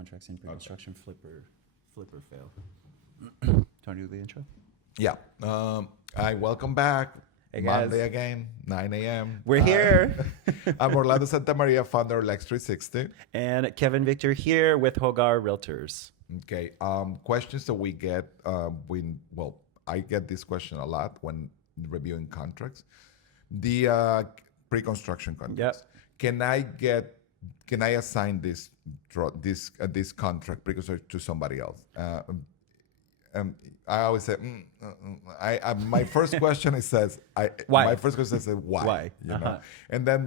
contracts in pre-construction. Flipper fail. Do you want to do the intro? Yeah. I welcome back. Hey, guys. Monday again, 9 a.m. We're here. I'm Orlando Santamaria, founder of Lex 360. And Kevin Victor here with Hogar Realtors. Okay. Questions that we get, I get this question a lot when reviewing contracts. The pre-construction contracts. Yep. Can I assign this contract pre-construction to somebody else? I always say, my first question why? My first question is why? Why? You know? And then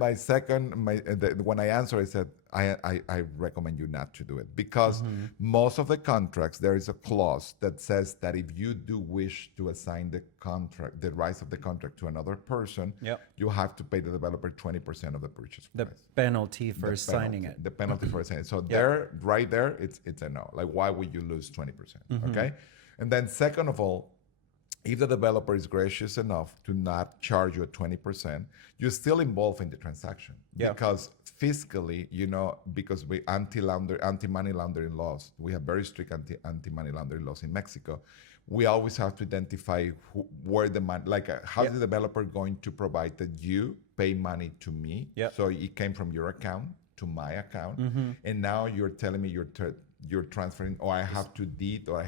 when I answer, I said, I recommend you not to do it because most of the contracts, there is a clause that says that if you do wish to assign the rights of the contract to another person, you have to pay the developer 20% of the purchase price. The penalty for signing it. The penalty for signing it. So right there, it's a no. Like, why would you lose 20%? Okay? And then second of all, if the developer is gracious enough to not charge you at 20%, you're still involved in the transaction. Because fiscally, because we anti-money laundering laws, we have very strict anti-money laundering laws in Mexico. We always have to identify where the money, how is the developer going to provide that you pay money to me? So it came from your account to my account. And now you're telling me you're transferring, or I have to deed, or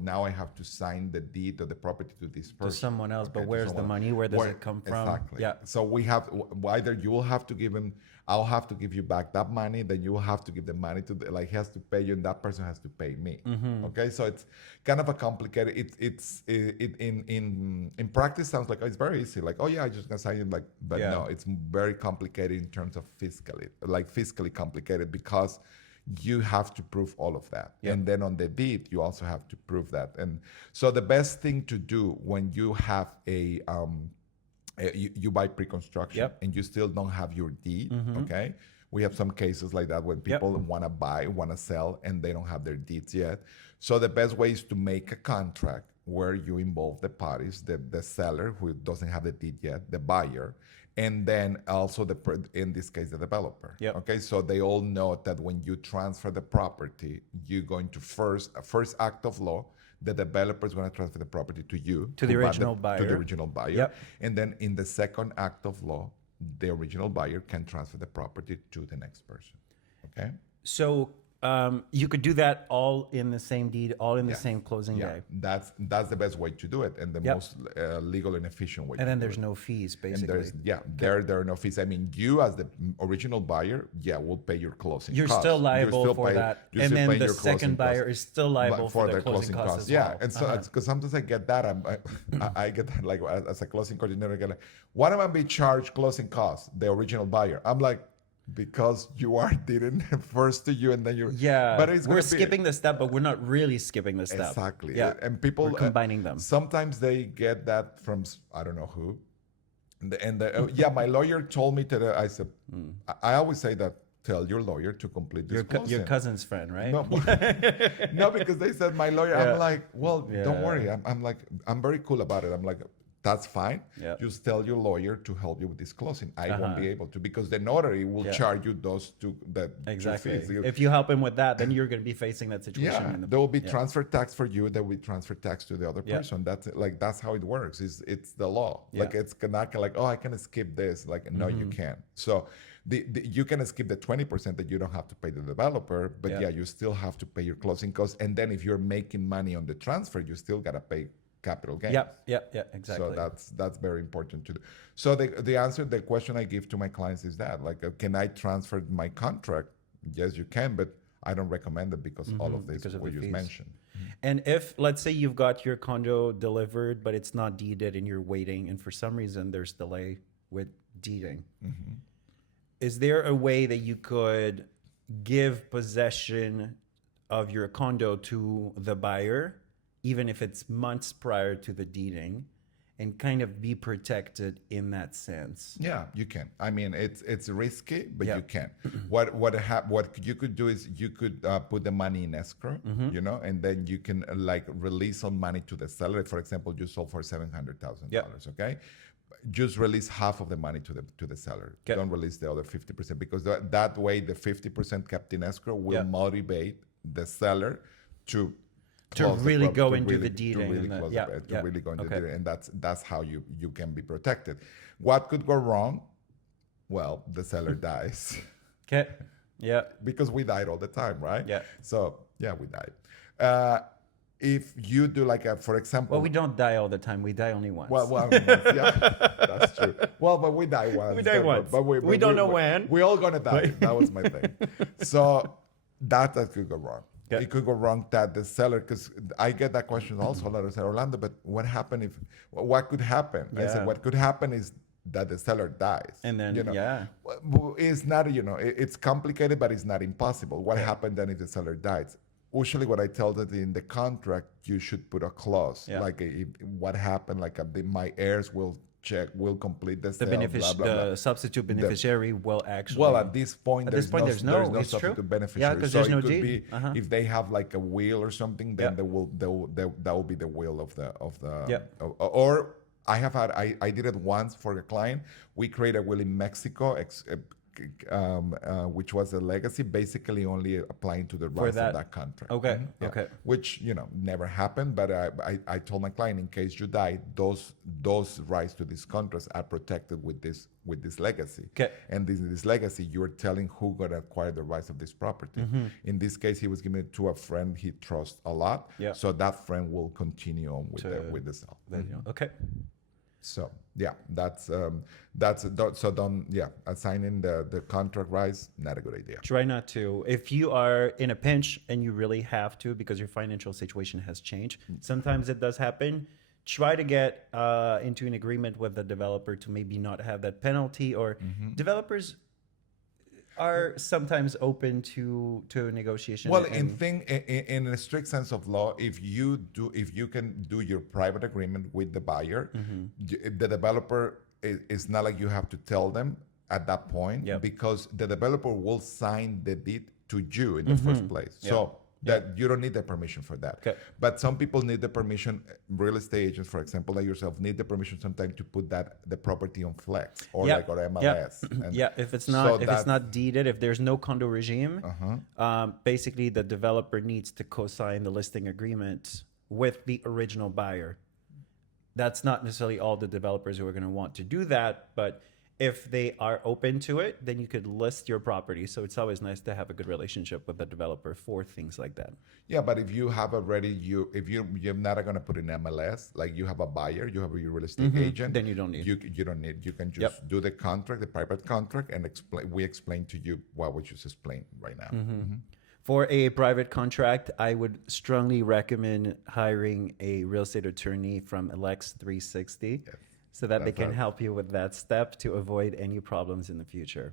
now I have to sign the deed of the property to this person. To someone else, but where's the money? Where does it come from? Exactly. Yeah. So we have, either you will have to give him, I'll have to give you back that money, then you will have to give the money to, he has to pay you, and that person has to pay me. Okay, so it's kind of a complicated, in practice sounds like, it's very easy, like, oh yeah, I just gonna sign it, but no, it's very complicated in terms of fiscally complicated, because you have to prove all of that. And then on the deed, you also have to prove that. And so the best thing to do when you have you buy pre-construction and you still don't have your deed, okay? We have some cases like that when people want to sell, and they don't have their deeds yet. So the best way is to make a contract where you involve the parties, the seller who doesn't have the deed yet, the buyer, and then also in this case, the developer. Okay, so they all know that when you transfer the property, you're going to first act of law, the developer is going to transfer the property to you, to the original buyer. And then in the second act of law, the original buyer can transfer the property to the next person. Okay. So you could do that all in the same deed, all in the same closing day. That's the best way to do it, and the most legal and efficient way. And then there's no fees, basically. And there are no fees. I mean, you as the original buyer, will pay your closing costs. You're still liable for that, and then the second buyer is still liable for the closing costs as well. And so because sometimes I get that, I get that, like, as a closing coordinator, I get like, why am I being charged closing costs? The original buyer. I'm like, because you did it first to you, and then but we're skipping the step, but we're not really skipping the step. Exactly. And people we're combining them. Sometimes they get that from I don't know who, my lawyer told me to. I said, I always say that. Tell your lawyer to complete this closing. Your cousin's friend, right? No, because they said my lawyer. I'm like, well, don't worry. I'm like, I'm very cool about it. I'm like, that's fine. Just tell your lawyer to help you with this closing. I won't be able to, because the notary will charge you those two fees. If you help him with that, then you're going to be facing that situation. There will be transfer tax for you. There will be transfer tax to the other person. That's how it works. It's the law. Like, it's not like, oh, I can skip this. Like, no, you can't. So you can skip the 20% that you don't have to pay the developer, but you still have to pay your closing costs. And then if you're making money on the transfer, you still got to pay capital gains. Exactly. So that's very important to do. So the question I give to my clients is that, like, can I transfer my contract? Yes, you can, but I don't recommend it because all of this what you mentioned. And if, let's say, you've got your condo delivered, but it's not deeded and you're waiting, and for some reason there's delay with deeding, is there a way that you could give possession of your condo to the buyer, even if it's months prior to the deeding, and kind of be protected in that sense? Yeah, you can. I mean, it's risky, but you can. What you could do is you could put the money in escrow, and then you can release some money to the seller. For example, you sold for $700,000. Okay, just release half of the money to the seller. Don't release the other 50%, because that way the 50% kept in escrow will motivate the seller to To close the really prop- go to into really- the deeding to really and the- close yeah, the, to yeah. really go into Okay. the deeding, and that's how you can be protected. What could go wrong? Well, the seller dies. Okay. Yeah. Because we died all the time, right? Yeah. So yeah, we died. If you do like a, for example, Well, we don't die all the time. We die only once. well, yeah, that's true. Well, but we die once. We die once. But We don't know when. We all gonna die. That was my thing. So that could go wrong. Yeah. It could go wrong that the seller, because I get that question also a lot. I say, Orlando, but what happened if? What could happen? I Yeah. said, what could happen is that the seller dies. And then, yeah. It's not, it's complicated, but it's not impossible. What happened then if the seller dies? Usually what I tell that in the contract, you should put a clause, Yeah. like what happened, like my heirs will complete the sale, blah, blah, The blah. substitute beneficiary will actually. Well, at this point, At this point, there's no- it's true. substitute beneficiary. Yeah, 'cause so there's it no could deed. be if they have like a will or something, then Yeah. that will be the will of the Yeah. or I did it once for a client. We created a will in Mexico, which was a legacy, basically only applying to the rights of that contract. Okay, Yeah. okay. Which never happened, but I told my client, in case you die, those rights to these contracts are protected with this legacy. Okay. And this legacy, you're telling who gonna acquire the rights of this property. In this case, he was giving it to a friend he trusts a lot. Yeah. So that friend will continue on with the sale. Okay. So yeah, assigning the contract rights, not a good idea. Try not to. If you are in a pinch and you really have to because your financial situation has changed, sometimes it does happen. Try to get into an agreement with the developer to maybe not have that penalty, or developers are sometimes open to negotiation. Well, in a strict sense of law, if you can do your private agreement with the buyer, the developer is not like you have to tell them at that point, Yep. because the developer will sign the deed to you in the first place. So that you don't need the permission for that. Okay. But some people need the permission. Real estate agents, for example, like yourself, need the permission sometimes to put the property on Flex or Yeah. or MLS. Yeah. And Yeah, if it's so not deeded, if there's no condo regime, basically the developer needs to co-sign the listing agreement with the original buyer. That's not necessarily all the developers who are going to want to do that, but if they are open to it, then you could list your property. So it's always nice to have a good relationship with the developer for things like that. Yeah, but if you have already, if you're not going to put in MLS, like you have a buyer, you have your real estate agent, Then you don't need. You don't need. You can just do the contract, the private contract, and explain to you what we just explained right now. For a private contract, I would strongly recommend hiring a real estate attorney from Alex 360 so that they can help you with that step to avoid any problems in the future.